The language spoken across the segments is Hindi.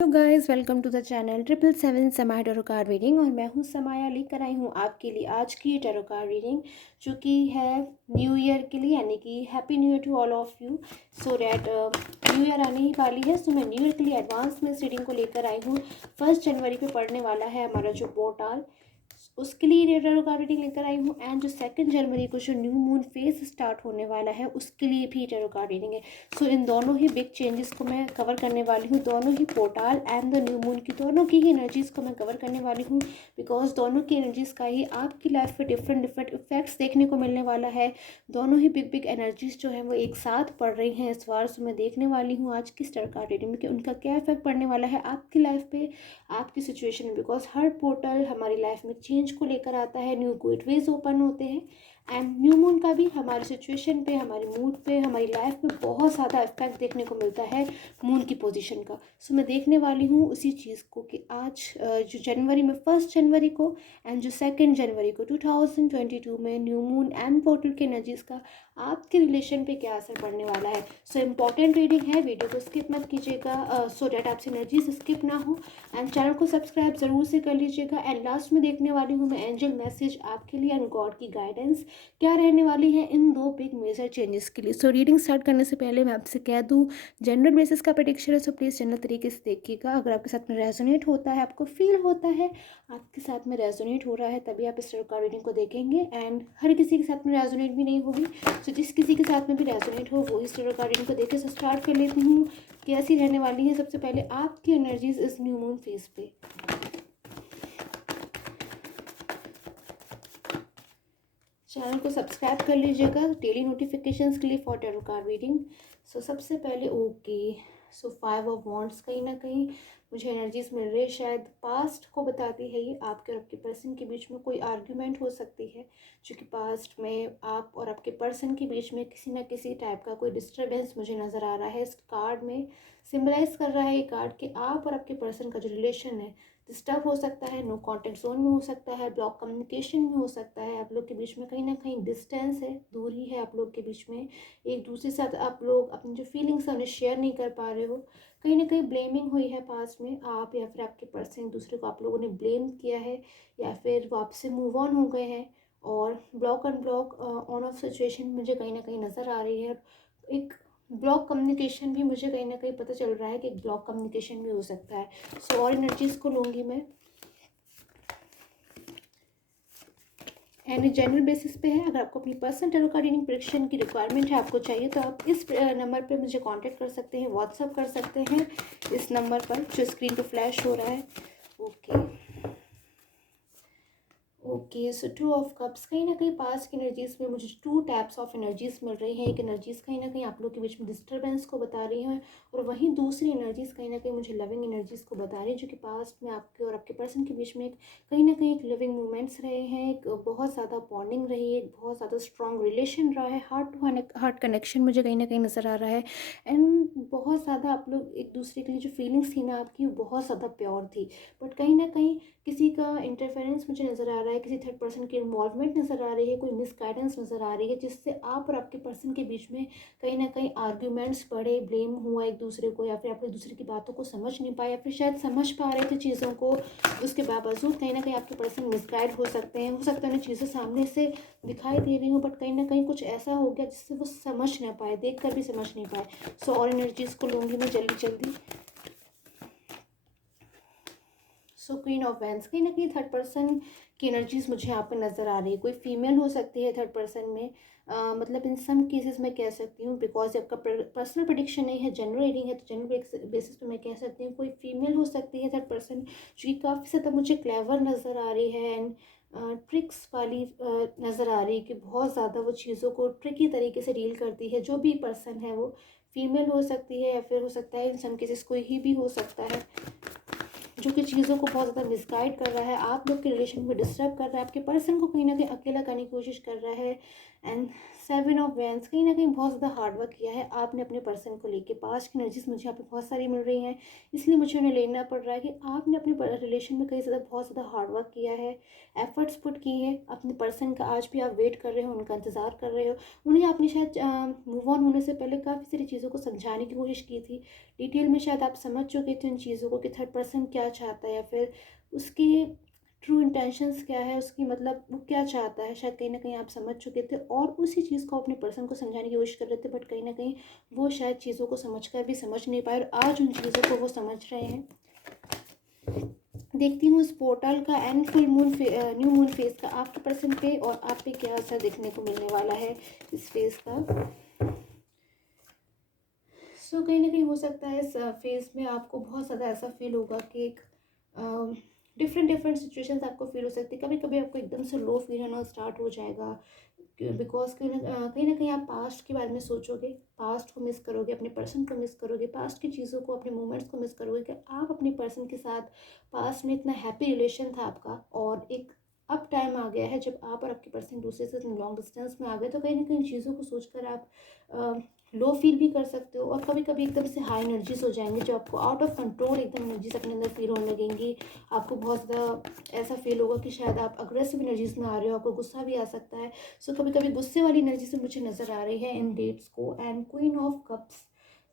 Hello guys, welcome to the channel 777 Samaya tarot card reading. और मैं हूँ समाया, लेकर आई हूँ आपके लिए आज की टैरो कार्ड रीडिंग जो कि है न्यू ईयर के लिए, यानी कि happy new year to all of you. So that new year आने ही वाली है, सो मैं न्यू ईयर के लिए एडवांस में इस रीडिंग को लेकर आई हूँ। 1 जनवरी पे पड़ने वाला है हमारा जो पोर्टल, उसके लिए टैरो कार्ड रीडिंग लेकर आई हूँ। एंड जो 2 जनवरी को जो न्यू मून फेज स्टार्ट होने वाला है उसके लिए भी टैरो कार्ड रीडिंग है। सो इन दोनों ही बिग चेंजेस को मैं कवर करने वाली हूँ, दोनों ही portal and the new moon की दोनों की ही एनर्जीज़ को मैं कवर करने वाली हूँ। बिकॉज दोनों की एनर्जीज़ का ही आपकी लाइफ पे डिफरेंट डिफरेंट इफेक्ट्स देखने को मिलने वाला है। दोनों ही बिग बिग एनर्जीज जो है वो एक साथ पड़ रही हैं इस बार। सो मैं देखने वाली हूँ आज की टैरो कार्ड रीडिंग में कि उनका क्या इफेक्ट पड़ने वाला है आपकी लाइफ पे, आपकी सिचुएशन में। बिकॉज हर पोर्टल हमारी लाइफ में चेंज को लेकर आता है, न्यू गेटवेज ओपन होते हैं। एंड न्यू मून का भी हमारी सिचुएशन पे, हमारे मूड पे, हमारी लाइफ पे बहुत ज़्यादा इफेक्ट देखने को मिलता है मून की पोजीशन का। सो मैं देखने वाली हूँ उसी चीज़ को कि आज जो जनवरी में 1 जनवरी को एंड जो 2 जनवरी को 2022 में न्यू मून एंड पोर्टल के एनर्जीज़ का आपके रिलेशन पे क्या असर पड़ने वाला है। सो इम्पॉर्टेंट रीडिंग है, वीडियो को स्किप मत कीजिएगा सो डैट आपसे एनर्जीज स्किप ना हो। एंड चैनल को सब्सक्राइब ज़रूर से कर लीजिएगा। एंड लास्ट में देखने वाली हूँ मैं एंजल मैसेज आपके लिए एंड गॉड की गाइडेंस क्या रहने वाली है इन दो बिग मेजर चेंजेस के लिए। सो रीडिंग स्टार्ट करने से पहले मैं आपसे कह दूँ, जनरल बेसिस का प्रेडिक्शन है, सो प्लीज़ जनरल तरीके से देखिएगा। अगर आपके साथ में रेजोनेट होता है, आपको फील होता है आपके साथ में रेजोनेट हो रहा है, तभी आप इस टैरो कार्ड रीडिंग को देखेंगे। एंड हर किसी के साथ में रेजोनेट भी नहीं होगी, सो जिस किसी के साथ में भी रेजोनेट हो वो इस टैरो कार्ड रीडिंग को देखे। से स्टार्ट कर लेती हूँ कैसी रहने वाली है। सबसे पहले आपकी एनर्जीज इस न्यू मून फेज पे। चैनल को सब्सक्राइब कर लीजिएगा डेली नोटिफिकेशंस के लिए फॉर टैरो कार्ड रीडिंग। सो सबसे पहले ओके, सो 5 ऑफ वॉन्ड्स कहीं ना कहीं मुझे एनर्जीज मिल रही है, शायद पास्ट को बताती है ये। आपके और आपके पर्सन के बीच में कोई आर्ग्यूमेंट हो सकती है जो कि पास्ट में आप और आपके पर्सन के बीच में किसी ना किसी टाइप का कोई डिस्टर्बेंस मुझे नज़र आ रहा है। इस कार्ड में सिम्बलाइज कर रहा है ये कार्ड कि आप और आपके पर्सन का जो रिलेशन है डिस्टर्ब हो सकता है, नो कॉन्टेक्ट जोन में हो सकता है, ब्लॉक कम्युनिकेशन में हो सकता है। आप लोग के बीच में कहीं ना कहीं डिस्टेंस है, दूरी है आप लोग के बीच में। एक दूसरे के साथ आप लोग अपनी जो फीलिंग्स हैं उन्हें शेयर नहीं कर पा रहे हो। कहीं ना कहीं ब्लेमिंग हुई है पास्ट में, आप या फिर आपके पर्सन एक दूसरे को आप लोगों ने ब्लेम किया है, या फिर वो आपसे मूव ऑन हो गए हैं। और block and block on off situation मुझे कहीं ना कहीं नज़र आ रही है। एक ब्लॉक कम्युनिकेशन भी मुझे कहीं ना कहीं पता चल रहा है कि एक ब्लॉक कम्युनिकेशन भी हो सकता है। सो और एनर्जीज़ को लूँगी मैं। एंड जनरल बेसिस पे है। अगर आपको अपनी personal tarot card reading prediction की रिक्वायरमेंट है, आपको चाहिए, तो आप इस नंबर पे मुझे कांटेक्ट कर सकते हैं, व्हाट्सअप कर सकते हैं इस नंबर पर जो स्क्रीन पे फ्लैश हो रहा है। Okay okay, so 2 of cups कहीं ना कहीं पास की एनर्जीज में मुझे 2 टाइप्स ऑफ एनर्जीज मिल रही हैं। एक एनर्जीज कहीं ना कहीं आप लोग के बीच में डिस्टर्बेंस को बता रही हैं, और वहीं दूसरी एनर्जीज कहीं ना कहीं मुझे लविंग एनर्जीज को बता रही है, जो कि पास्ट में आपके और आपके पर्सन के बीच में एक कहीं ना कहीं एक लिविंग मोमेंट्स रहे हैं, एक बहुत ज़्यादा बॉन्डिंग रही है, एक बहुत ज़्यादा स्ट्रॉन्ग रिलेशन रहा है, हार्ट टू हार्ट कनेक्शन मुझे कहीं ना कहीं नज़र आ रहा है। एंड बहुत ज़्यादा आप लोग एक दूसरे के लिए जो फीलिंग्स थी ना आपकी, वो बहुत ज़्यादा प्योर थी। बट कहीं ना कहीं किसी का इंटरफेरेंस मुझे नज़र आ रहा है, किसी थर्ड पर्सन की इन्वॉल्वमेंट नज़र आ रही है, कोई मिसगाइडेंस नज़र आ रही है, जिससे आप और आपके पर्सन के बीच में कहीं ना कहीं आर्ग्यूमेंट्स बढ़े, ब्लेम हुआ एक दूसरे को, या फिर आप एक दूसरे की बातों को समझ नहीं पाए, या फिर शायद समझ पा रहे थे चीज़ों को, उसके बावजूद कहीं ना कहीं आपके पर्सन मिसगाइड हो सकते हैं। हो सकता है उन्हें चीज़ें सामने से दिखाई दे रही हूँ, बट कहीं ना कहीं कुछ ऐसा हो गया जिससे वो समझ ना पाए, देख कर भी समझ नहीं पाए। सो और एनर्जीज़ को लूँगी मैं जल्दी जल्दी। सो क्वीन ऑफ वैंस कहीं ना कहीं थर्ड पर्सन की एनर्जीज मुझे यहाँ पे नज़र आ रही है। कोई फीमेल हो सकती है थर्ड पर्सन में, मतलब इन सम केसेस मैं कह सकती हूँ, बिकॉज आपका पर्सनल प्रेडिक्शन नहीं है, जनरल रीडिंग है, तो जनरल बेसिस पे मैं कह सकती हूँ कोई फीमेल हो सकती है थर्ड पर्सन, जो कि काफ़ी ज़्यादा मुझे क्लेवर नज़र आ रही है। एंड ट्रिक्स वाली नज़र आ रही है कि बहुत ज़्यादा वो चीज़ों को ट्रिकी तरीके से डील करती है। जो भी पर्सन है वो फीमेल हो सकती है, या फिर हो सकता है इन सम केसेस कोई ही भी हो सकता है, जो कि चीज़ों को बहुत ज़्यादा मिसगाइड कर रहा है, आप लोग के रिलेशन में डिस्टर्ब कर रहा है, आपके पर्सन को कहीं ना कहीं अकेला करने की कोशिश कर रहा है। एंड 7 ऑफ वैंस, कहीं ना कहीं बहुत ज़्यादा हार्ड वर्क किया है आपने अपने पर्सन को लेके। पास्ट की एनर्जीज मुझे यहाँ पे बहुत सारी मिल रही हैं, इसलिए मुझे उन्हें लेना पड़ रहा है कि आपने अपने रिलेशन में कहीं ज़्यादा बहुत ज़्यादा हार्ड वर्क किया है, एफर्ट्स पुट किए हैं अपने पर्सन का। आज भी आप वेट कर रहे हो, उनका इंतज़ार कर रहे हो। उन्हें आपने शायद मूव ऑन होने से पहले काफ़ी सारी चीज़ों को समझाने की कोशिश की थी, डिटेल में शायद आप समझ चुके थे उन चीज़ों को कि थर्ड पर्सन क्या चाहता है, या फिर उसके ट्रू इंटेंशंस क्या है, उसकी मतलब वो क्या चाहता है, शायद कहीं ना कहीं आप समझ चुके थे और उसी चीज़ को अपने पर्सन को समझाने की कोशिश कर रहे थे। बट कहीं ना कहीं वो शायद चीज़ों को समझकर भी समझ नहीं पाए और आज उन चीज़ों को वो समझ रहे हैं। देखती हूँ इस पोर्टल का and full moon new moon phase का आपके पर्सन पे और आप पे क्या असर देखने को मिलने वाला है इस फेज का। सो कहीं ना कहीं हो सकता है इस फेज में आपको बहुत ज़्यादा ऐसा फील होगा कि एक डिफरेंट डिफरेंट सिचुएशंस आपको फील हो सकती है। कभी कभी आपको एकदम से लो फील होना स्टार्ट हो जाएगा, बिकॉज कहीं ना कहीं आप पास्ट के बारे में सोचोगे, पास्ट को मिस करोगे, अपने पर्सन को मिस करोगे, पास्ट की चीज़ों को, अपने मोमेंट्स को मिस करोगे कि आप अपने पर्सन के साथ पास्ट में इतना हैप्पी रिलेशन था आपका, और एक अब टाइम आ गया है जब आप और आपके पर्सन दूसरे से लॉन्ग डिस्टेंस में आ गए। तो कहीं ना कहीं चीज़ों को सोचकर आप लो फील भी कर सकते हो, और कभी कभी एकदम से हाई एनर्जीज हो जाएंगे जो आपको आउट ऑफ कंट्रोल एकदम एनर्जीज अपने अंदर फील होने लगेंगी। आपको बहुत ज़्यादा ऐसा फील होगा कि शायद आप अग्रेसिव एनर्जीज में आ रहे हो, आपको गुस्सा भी आ सकता है। सो कभी कभी गुस्से वाली एनर्जी से मुझे नज़र आ रही है इन डेट्स को। एंड क्वीन ऑफ कप्स,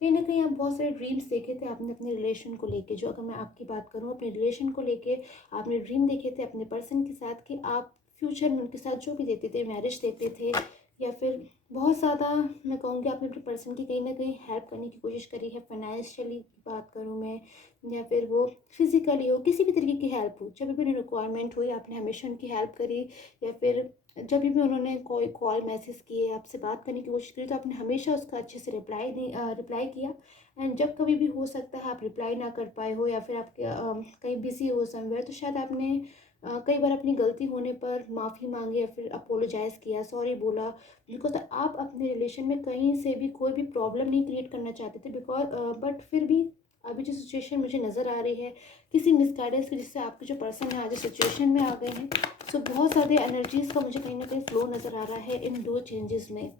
कहीं ना कहीं आप बहुत सारे ड्रीम्स देखे थे आपने अपने रिलेशन को लेके। जो अगर मैं आपकी बात करूँ अपने रिलेशन को लेके, आपने ड्रीम देखे थे अपने पर्सन के साथ कि आप फ्यूचर में उनके साथ जो भी देते थे, मैरिज देते थे, या फिर बहुत ज़्यादा मैं कहूँगी आपने अपने पर्सन की कहीं ना कहीं हेल्प करने की कोशिश करी है। फाइनेंशियली बात करूँ मैं, या फिर वो फिज़िकली हो, किसी भी तरीके की हेल्प हो, जब भी उन्हें रिक्वायरमेंट हुई आपने हमेशा उनकी हेल्प करी। या फिर जब भी उन्होंने कोई कॉल मैसेज किए, आपसे बात करने की कोशिश करी, तो आपने हमेशा उसका अच्छे से रिप्लाई किया। एंड जब कभी भी हो सकता है आप रिप्लाई ना कर पाए हो, या फिर आप कहीं बिजी हो समवेयर, तो शायद आपने कई बार अपनी गलती होने पर माफ़ी मांगी या फिर अपोलोजाइज़ किया, सॉरी बोला। बिकॉज आप अपने रिलेशन में कहीं से भी कोई भी प्रॉब्लम नहीं क्रिएट करना चाहते थे, बिकॉज बट फिर भी अभी जो सिचुएशन मुझे नज़र आ रही है किसी मिसगाइडेंस की, जिससे आपके जो पर्सन है आज सिचुएशन में आ गए हैं। सो बहुत सारे एनर्जीज़ का मुझे कहीं ना कहीं फ्लो नज़र आ रहा है इन दो चेंजेस में।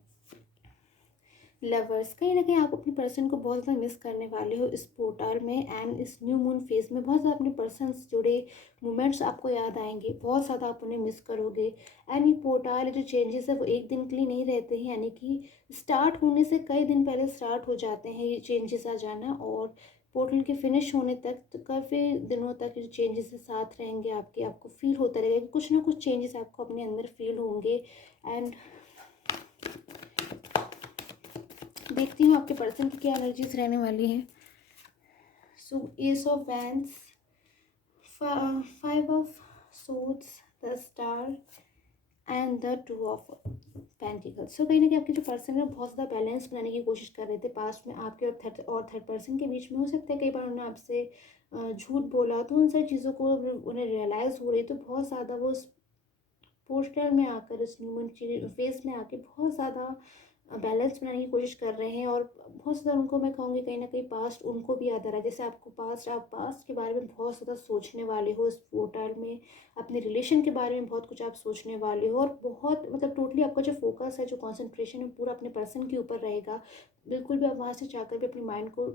लवर्स, कहीं ना कहीं आप अपने पर्सन को बहुत ज़्यादा मिस करने वाले हो इस पोर्टल में एंड इस न्यू मून फेज में। बहुत ज़्यादा अपने पर्सन से जुड़े मोमेंट्स आपको याद आएंगे, बहुत ज़्यादा आप उन्हें मिस करोगे। एंड ये पोर्टल जो चेंजेस है वो एक दिन के लिए नहीं रहते हैं, यानी कि स्टार्ट होने से कई दिन पहले स्टार्ट हो जाते हैं ये चेंजेस आ जाना, और पोर्टल के फिनिश होने तक तो काफ़ी दिनों तक जो चेंजेस साथ रहेंगे आपके, आपको फील होता रहेगा कि कुछ ना कुछ चेंजेस आपको अपने अंदर फील होंगे। एंड देखती हूँ आपके पर्सन की क्या एनर्जीज रहने वाली है। So ace of wands, 5 of swords, the star and the 2 of pentacles. So कहीं ना कहीं आपके जो पर्सन है बहुत ज़्यादा बैलेंस बनाने की कोशिश कर रहे थे पास्ट में आपके और थर्ड पर्सन के बीच में। हो सकता है कई बार उन्होंने आपसे झूठ बोला, तो उन सारी चीज़ों को उन्हें रियलाइज़ हो रही, तो बहुत ज़्यादा वो पोस्टर में आकर, इस ह्यूमन फेस में आके बहुत ज़्यादा बैलेंस बनाने की कोशिश कर रहे हैं। और बहुत ज़्यादा उनको मैं कहूँगी कहीं ना कहीं पास्ट उनको भी याद आ रहा है। जैसे आपको पास्ट, आप पास्ट के बारे में बहुत ज़्यादा सोचने वाले हो इस पोर्टल में, अपने रिलेशन के बारे में बहुत कुछ आप सोचने वाले हो, और बहुत मतलब टोटली आपका जो फोकस है, जो कॉन्सेंट्रेशन है, पूरा अपने पर्सन के ऊपर रहेगा। बिल्कुल भी आप वहाँ से चाहकर भी अपने माइंड को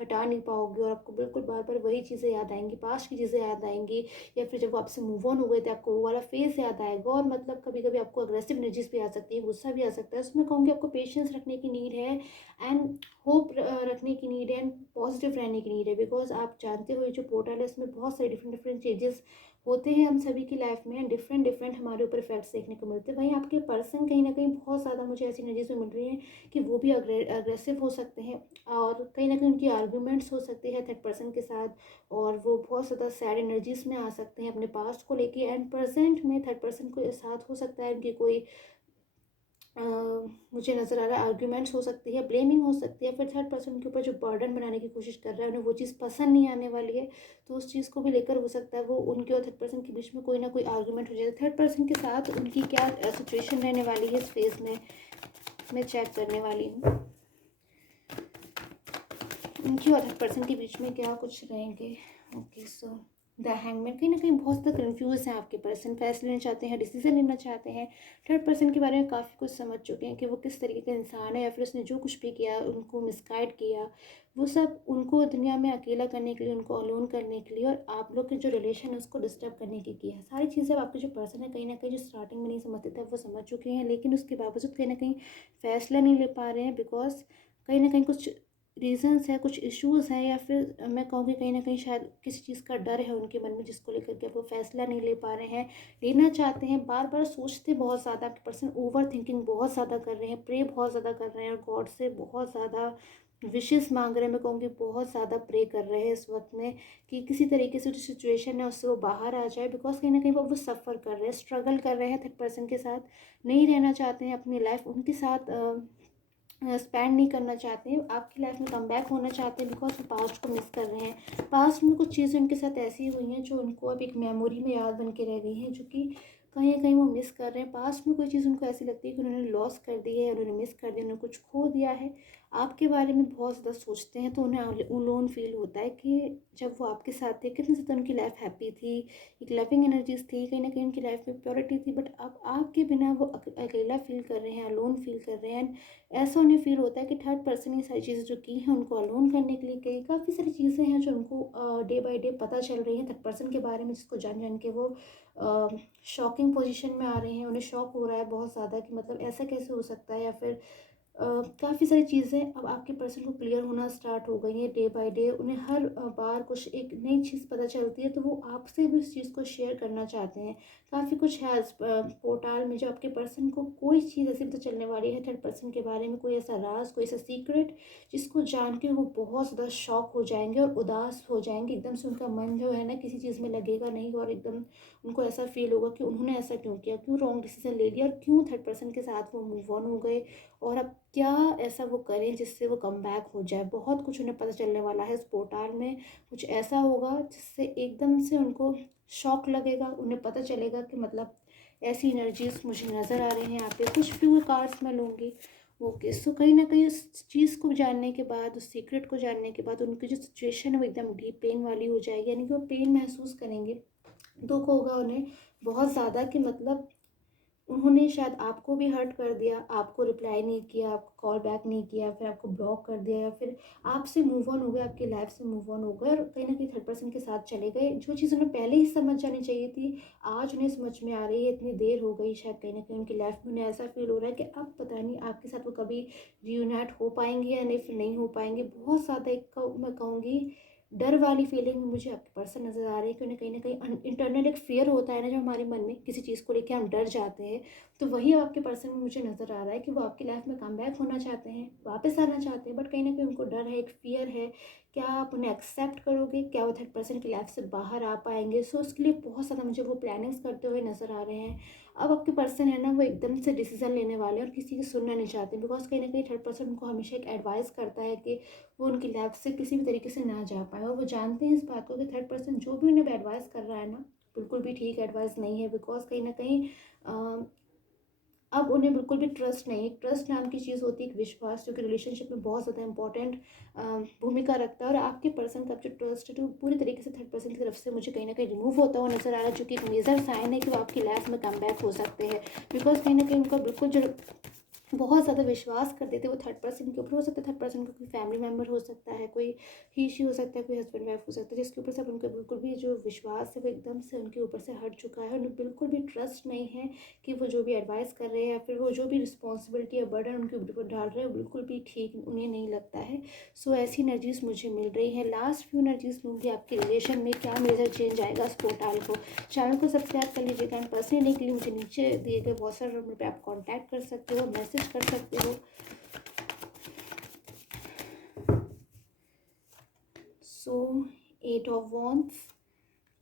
हटा नहीं पाओगे, और आपको बिल्कुल बार बार वही चीज़ें याद आएंगी, पास्ट की चीज़ें याद आएंगी, या फिर जब वो आपसे मूव ऑन हो गए थे आपको वो वाला फेस याद आएगा। और मतलब कभी कभी आपको अग्रेसिव एनर्जीज भी आ सकती है, गुस्सा भी आ सकता है। उसमें कहूँगी आपको पेशेंस रखने की नीड है, एंड होप रखने की नीड है, एंड पॉजिटिव रहने की नीड है। बिकॉज आप जानते हो ये जो पोर्टल है इसमें बहुत सारे डिफरेंट डिफरेंट चेंजेस होते हैं हम सभी की लाइफ में, डिफरेंट डिफरेंट हमारे ऊपर इफेक्ट्स देखने को मिलते हैं। वहीं आपके पर्सन कहीं ना कहीं बहुत ज़्यादा मुझे ऐसी एनर्जीज में मिल रही हैं कि वो भी अग्रेसिव हो सकते हैं, और कहीं ना कहीं उनकी आर्ग्यूमेंट्स हो सकती है थर्ड पर्सन के साथ, और वो बहुत ज़्यादा सैड एनर्जीज में आ सकते हैं अपने पास्ट को लेके। एंड प्रेजेंट में थर्ड पर्सन के साथ हो सकता है उनकी कोई मुझे नज़र आ रहा है आर्ग्यूमेंट्स हो सकती है, ब्लेमिंग हो सकती है, फिर थर्ड पर्सन के ऊपर जो बर्डन बनाने की कोशिश कर रहा है उन्हें वो चीज़ पसंद नहीं आने वाली है, तो उस चीज़ को भी लेकर हो सकता है वो उनके और थर्ड पर्सन के बीच में कोई ना कोई आर्ग्यूमेंट हो जाए। थर्ड पर्सन के साथ उनकी क्या सिचुएशन रहने वाली है इस फेज में, मैं चेक करने वाली हूँ उनकी और थर्ड पर्सन के बीच में क्या कुछ रहेंगे। ओके, सो द हैंगमैन, कहीं ना कहीं बहुत ज़्यादा कन्फ्यूज़ हैं आपके पर्सन, फैसले लेना चाहते हैं, डिसीजन लेना चाहते हैं। थर्ड पर्सन के बारे में काफ़ी कुछ समझ चुके हैं कि वो किस तरीके का इंसान है, या फिर उसने जो कुछ भी किया, उनको मिसगाइड किया, वो सब उनको दुनिया में अकेला करने के लिए, उनको अलोन करने के लिए, और आप लोग के जो रिलेशन है उसको डिस्टर्ब करने के किया है। सारी चीज़ें अब आपके जो पर्सन है कहीं ना कहीं जो स्टार्टिंग में नहीं समझते थे वो समझ चुके हैं, लेकिन उसके बावजूद कहीं ना कहीं फ़ैसला नहीं ले पा रहे हैं, बिकॉज कहीं ना कहीं कुछ रीजंस है, कुछ इश्यूज़ हैं, या फिर मैं कहूँगी कहीं ना कहीं शायद किसी चीज़ का डर है उनके मन में, जिसको लेकर के वो फैसला नहीं ले पा रहे हैं। लेना चाहते हैं, बार बार सोचते बहुत ज़्यादा, आपके पर्सन ओवर थिंकिंग बहुत ज़्यादा कर रहे हैं, प्रे बहुत ज़्यादा कर रहे हैं, और गॉड से बहुत ज़्यादा विशेस मांग रहे हैं। मैं कहूँगी बहुत ज़्यादा प्रे कर रहे हैं इस वक्त में कि किसी तरीके से जो सिचुएशन है उससे वो बाहर आ जाए, बिकॉज कहीं ना कहीं वो सफ़र कर रहे हैं, स्ट्रगल कर रहे हैं थर्ड पर्सन के साथ, नहीं रहना चाहते हैं, अपनी लाइफ उनके साथ स्पेंड नहीं करना चाहते हैं, आपकी लाइफ में कम बैक होना चाहते हैं, बिकॉज वो पास्ट को मिस कर रहे हैं। पास्ट में कुछ चीज़ें उनके साथ ऐसी हुई हैं जो उनको अब एक मेमोरी में याद बन के रह गई हैं, जो कि कहीं ना कहीं वो मिस कर रहे हैं। पास्ट में कोई चीज़ उनको ऐसी लगती है कि उन्होंने लॉस कर दी है, उन्होंने मिस कर दिया, उन्होंने कुछ खो दिया है। आपके बारे में बहुत ज़्यादा सोचते हैं, तो उन्हें लोन फील होता है कि जब वो आपके साथ थे कितनी ज़्यादा उनकी लाइफ हैप्पी थी, एक लविंग एनर्जीज थी, कहीं ना कहीं उनकी लाइफ में प्योरिटी थी, बट अब आपके बिना वो अकेला फील कर रहे हैं, अलोन फील कर रहे हैं। ऐसा उन्हें फील होता है कि थर्ड पर्सन ये सारी चीज़ें जो की हैं उनको अलोन करने के लिए कई काफ़ी सारी चीज़ें हैं जो उनको डे बाय डे पता चल रही हैं थर्ड पर्सन के बारे में, जिसको जान जान के वो शॉकिंग पोजीशन में आ रहे हैं। उन्हें शॉक हो रहा है बहुत ज़्यादा कि मतलब ऐसा कैसे हो सकता है, या फिर काफ़ी सारी चीज़ें अब आपके पर्सन को क्लियर होना स्टार्ट हो गई हैं डे बाय डे। उन्हें हर बार कुछ एक नई चीज़ पता चलती है, तो वो आपसे भी उस चीज़ को शेयर करना चाहते हैं। काफ़ी कुछ है इस पोर्टल में जो आपके पर्सन को कोई चीज़ ऐसी पता चलने वाली है थर्ड पर्सन के बारे में, कोई ऐसा राज, कोई ऐसा सीक्रेट जिसको जान के वो बहुत ज़्यादा शॉक हो जाएंगे और उदास हो जाएंगे। एकदम से उनका मन जो है ना किसी चीज़ में लगेगा नहीं, और एकदम उनको ऐसा फील होगा कि उन्होंने ऐसा क्यों किया, क्यों रॉन्ग डिसीजन ले लिया, और क्यों थर्ड पर्सन के साथ वो मूव ऑन हो गए, और अब क्या ऐसा वो करें जिससे वो कम बैक हो जाए। बहुत कुछ उन्हें पता चलने वाला है इस पोर्टल में। कुछ ऐसा होगा जिससे एकदम से उनको शॉक लगेगा, उन्हें पता चलेगा कि मतलब ऐसी एनर्जीज मुझे नज़र आ रही हैं यहाँ पे। कुछ फ्यू कार्ड्स मैं लूँगी। ओके, सो कहीं ना कहीं उस चीज़ को जानने के बाद, उस सीक्रेट को जानने के बाद उनकी जो सिचुएशन है वो एकदम डीप पेन वाली हो जाएगी, यानी कि वो पेन महसूस करेंगे, दुख होगा उन्हें बहुत ज़्यादा कि मतलब उन्होंने शायद आपको भी हर्ट कर दिया, आपको रिप्लाई नहीं किया, आपको कॉल बैक नहीं किया, फिर आपको ब्लॉक कर दिया, या फिर आपसे मूव ऑन हो गए, आपकी लाइफ से मूव ऑन हो गए, और कहीं ना कहीं थर्ड पर्सन के साथ चले गए। जो चीज़ उन्हें पहले ही समझ जानी चाहिए थी, आज उन्हें समझ में आ रही है, इतनी देर हो गई शायद कहीं ना कहीं उनकी लाइफ में। उन्हें ऐसा फील हो रहा है कि अब पता नहीं आपके साथ वो कभी रियूनाइट हो पाएंगे या नहीं, फिर नहीं हो पाएंगे। बहुत ज़्यादा एक मैं कहूँगी डर वाली फीलिंग मुझे आपके पर्सन नज़र आ रही है, कि उन्हें कहीं ना कहीं इंटरनल एक फियर होता है ना, जो हमारे मन में किसी चीज़ को लेकर हम डर जाते हैं, तो वही आपके पर्सन में मुझे नज़र आ रहा है कि वो आपकी लाइफ में कम बैक होना चाहते हैं, वापस आना चाहते हैं, बट कहीं ना कहीं उनको डर है, एक फियर है। क्या आप उन्हें एक्सेप्ट करोगे, क्या वो थर्ड पर्सन की लाइफ से बाहर आ पाएंगे? सो उसके लिए बहुत ज़्यादा मुझे वो प्लानिंग्स करते हुए नज़र आ रहे हैं। अब आपके पर्सन है ना वो एकदम से डिसीजन लेने वाले हैं और किसी की सुनना नहीं चाहते, बिकॉज कहीं ना कहीं थर्ड पर्सन उनको हमेशा एक एडवाइस करता है कि वो उनकी लाइफ से किसी भी तरीके से ना जा पाए, और वो जानते हैं इस बात को कि थर्ड पर्सन जो भी उन्हें एडवाइस कर रहा है ना बिल्कुल भी ठीक एडवाइस नहीं है, बिकॉज कहीं ना कहीं अब उन्हें बिल्कुल भी ट्रस्ट नहीं है। ट्रस्ट नाम की चीज़ होती है एक विश्वास, जो कि रिलेशनशिप में बहुत ज़्यादा इंपॉर्टेंट भूमिका रखता है, और आपके पर्सन का जो ट्रस्ट है तो पूरी तरीके से थर्ड पर्सन की तरफ से मुझे कहीं ना कहीं रिमूव होता हुआ नजर आ रहा है, जो कि एक मेजर साइन है कि वो आपकी लाइफ में कम बैक हो सकते हैं। बिकॉज कहीं ना कहीं उनका बिल्कुल जो बहुत ज़्यादा विश्वास करते थे वो थर्ड पर्सन के ऊपर, हो सकता है थर्ड पर्सन का कोई फैमिली मेम्बर हो सकता है, कोई ही शी हो सकता है, कोई हस्बैंड वाइफ हो सकता है, जिसके ऊपर से अब उनका बिल्कुल भी जो विश्वास है वो एकदम से उनके ऊपर से हट चुका है। उन्हें बिल्कुल भी ट्रस्ट नहीं है कि वो जो भी एडवाइस कर रहे हैं या फिर वो जो भी रिस्पॉन्सिबिलिटी या बर्डन उनके ऊपर डाल रहे हैं वो बिल्कुल भी ठीक उन्हें नहीं लगता है। सो ऐसी एनर्जीज मुझे मिल रही है। लास्ट फ्यू एनर्जीज लूँगी आपके रिलेशन में क्या मेजर चेंज आएगा इस पोर्टल को। चैनल को सब्सक्राइब कर लीजिएगा, एंड पर्सनली लेने के लिए मुझे नीचे दिए गए बहुत सारे नंबर पे आप कांटेक्ट कर सकते हो, मैसेज कर सकते हो। सो 8 of wands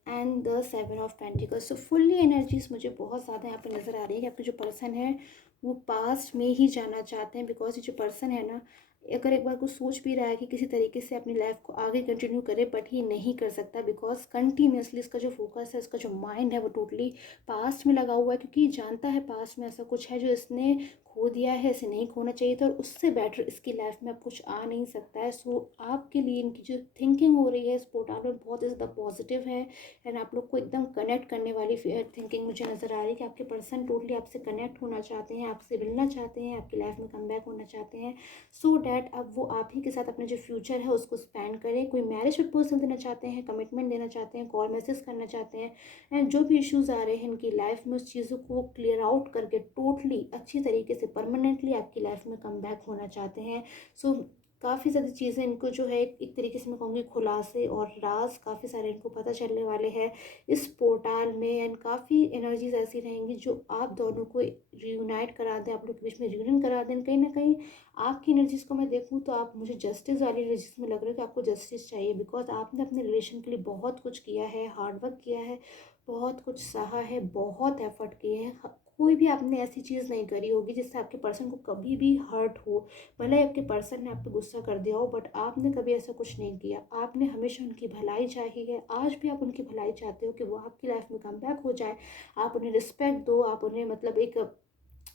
and the 7 of pentacles. So fully energies मुझे बहुत ज़्यादा यहाँ पे नज़र आ रही है कि आपके जो पर्सन है वो पास्ट में ही जाना चाहते हैं, बिकॉज ये जो पर्सन है ना अगर एक बार कुछ सोच भी रहा है कि किसी तरीके से अपनी लाइफ को आगे कंटिन्यू करे, बट ये नहीं कर सकता, बिकॉज कंटिन्यूसली इसका जो फोकस है, इसका जो माइंड है वो टोटली पास्ट में लगा हुआ है, क्योंकि जानता है पास्ट में ऐसा कुछ है जो इसने खो दिया है, इसे नहीं खोना चाहिए था और उससे बेटर इसकी लाइफ में अब कुछ आ नहीं सकता है। सो आपके लिए इनकी जो थिंकिंग हो रही है इस पोर्टल में बहुत ही ज़्यादा पॉजिटिव है एंड आप लोग को एकदम कनेक्ट करने वाली थिंकिंग मुझे नज़र आ रही है कि आपके पर्सन टोटली आपसे कनेक्ट होना चाहते हैं, आपसे मिलना चाहते हैं, आपकी लाइफ में कम बैक होना चाहते हैं, सो डैट अब वो आप ही के साथ अपना जो फ्यूचर है उसको स्पेंड करें। कोई मैरिज प्रपोजल देना चाहते हैं, कमिटमेंट देना चाहते हैं, कॉल मैसेज करना चाहते हैं एंड जो भी इश्यूज़ आ रहे हैं इनकी लाइफ में उस चीज़ों को क्लियर आउट करके टोटली अच्छी तरीके से परमानेंटली आपकी लाइफ में कम बैक होना चाहते हैं। सो काफ़ी ज़्यादा चीज़ें इनको जो है एक तरीके से मैं कहूँगी खुलासे और राज काफ़ी सारे इनको पता चलने वाले हैं इस पोर्टल में एंड काफ़ी एनर्जीज ऐसी रहेंगी जो आप दोनों को रियूनाइट करा दें, आप लोग के बीच में रियूनियन करा दें। कहीं ना कहीं आपकी एनर्जीज को मैं देखूँ तो आप मुझे जस्टिस वाली एनर्जीज में लग रहा है कि आपको जस्टिस चाहिए बिकॉज आपने अपने रिलेशन के लिए बहुत कुछ किया है, हार्ड वर्क किया है, बहुत कुछ सहा है, बहुत एफर्ट किए हैं। कोई भी आपने ऐसी चीज़ नहीं करी होगी जिससे आपके पर्सन को कभी भी हर्ट हो, भले आपके पर्सन ने आप पे गुस्सा कर दिया हो बट आपने कभी ऐसा कुछ नहीं किया। आपने हमेशा उनकी भलाई चाही है, आज भी आप उनकी भलाई चाहते हो कि वो आपकी लाइफ में कम बैक हो जाए। आप उन्हें रिस्पेक्ट दो, आप उन्हें मतलब एक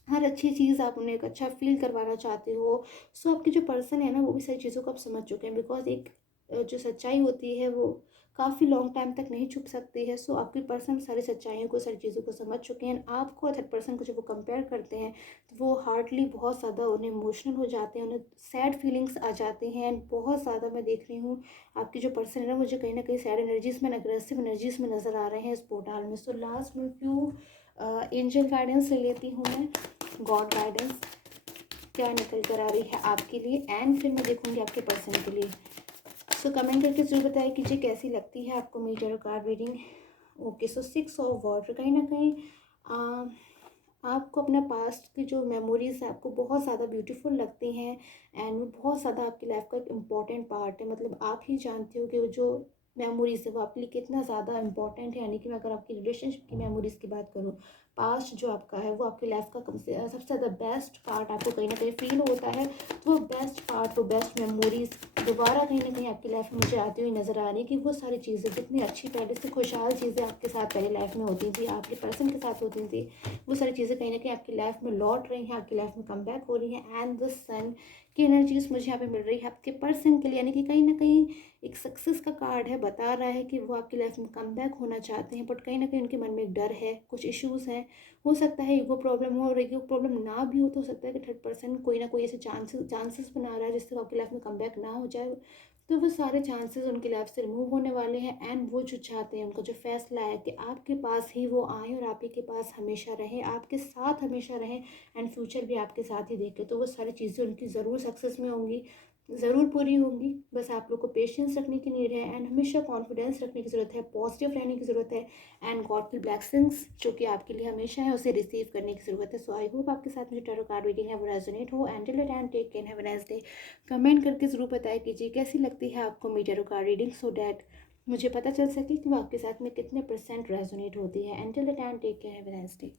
हर अच्छी चीज़ आप उन्हें एक अच्छा फील करवाना चाहते हो। सो आपके जो पर्सन है ना वो भी सारी चीज़ों को आप समझ चुके हैं बिकॉज एक जो सच्चाई होती है वो काफ़ी लॉन्ग टाइम तक नहीं छुप सकती है। सो आपके पर्सन सारी सच्चाइयों को, सारी चीज़ों को समझ चुके हैं। आपको और थर्ड पर्सन को जब वो कंपेयर करते हैं तो वो हार्डली बहुत ज़्यादा उन्हें इमोशनल हो जाते हैं, उन्हें सैड फीलिंग्स आ जाती हैं एंड बहुत ज़्यादा मैं देख रही हूँ आपकी जो पर्सन है ना मुझे कहीं ना कहीं सैड एनर्जीज में, अग्रेसिव एनर्जीज में नज़र आ रहे हैं इस पोर्टल में। सो लास्ट में फ्यू एंजल गाइडेंस ले लेती हूँ मैं, गॉड गाइडेंस क्या निकल कर आ रही है आपके लिए एंड फिर मैं देखूंगी आपके पर्सन के लिए। सो कमेंट करके जरूर बताया कीजिए कैसी लगती है आपको मेरी tarot card reading. Okay, so 6 of water कहीं ना कहीं आपको अपना पास्ट की जो मेमोरीज है आपको बहुत ज़्यादा ब्यूटीफुल लगती हैं एंड वो बहुत ज़्यादा आपकी लाइफ का एक इम्पॉर्टेंट पार्ट है। मतलब आप ही जानते हो कि वो जो मेमोरीज है वो आपके लिए कितना ज़्यादा इंपॉर्टेंट है। यानी कि मैं अगर आपकी रिलेशनशिप की मेमोरीज की बात करूँ, पास्ट जो आपका है वो आपकी लाइफ का सबसे ज़्यादा बेस्ट पार्ट आपको कहीं ना कहीं फील होता है। तो वो बेस्ट पार्ट, वो बेस्ट मेमोरीज दोबारा कहीं ना कहीं आपकी लाइफ में मुझे आती हुई नज़र आ रही है कि वो सारी चीज़ें जितनी अच्छी पहले से खुशहाल चीज़ें आपके साथ पहले लाइफ में होती थी, आपके पर्सन के साथ होती थी, वो सारी चीज़ें कहीं ना कहीं आपकी लाइफ में लौट रही हैं, आपकी लाइफ में कम बैक हो रही हैं एंड द सन की एनर्जीज मुझे यहाँ पे मिल रही है आपके पर्सन के लिए। यानी कि कहीं ना कहीं एक सक्सेस का कार्ड है, बता रहा है कि वो आपकी लाइफ में कम बैक होना चाहते हैं बट कहीं ना कहीं उनके मन में एक डर है, कुछ इश्यूज़ हैं। हो सकता है ईगो प्रॉब्लम हो और ईगो प्रॉब्लम ना भी हो तो हो सकता है कि थर्ड पर्सन कोई ना कोई ऐसे चांसेस बना रहा है जिससे वो आपकी लाइफ में कम बैक ना हो जाए। तो वो सारे चांसेस उनकी लाइफ से रिमूव होने वाले हैं एंड वो जो चाहते हैं, उनका जो फैसला है कि आपके पास ही वो आएँ और आप ही के पास हमेशा रहें, आपके साथ हमेशा रहें एंड फ्यूचर भी आपके साथ ही देखें। तो वो सारी चीज़ें उनकी ज़रूर सक्सेस में होंगी, ज़रूर पूरी होंगी। बस आप लोग को पेशेंस रखने की नीड है एंड हमेशा कॉन्फिडेंस रखने की ज़रूरत है, पॉजिटिव रहने की ज़रूरत है एंड गॉड की ब्लेसिंग्स जो कि आपके लिए हमेशा है उसे रिसीव करने की ज़रूरत है। सो आई होप आपके साथ मुझे टैरो कार्ड रीडिंग है वो रेजोनेट हो and till then take care, have a nice day. Comment करके ज़रूर बताया कीजिए कैसी लगती है आपको मेरी tarot card reading so that मुझे पता चल सके कि वो आपके साथ में कितने % रेजोनेट होती है। And till then take care, have a nice day.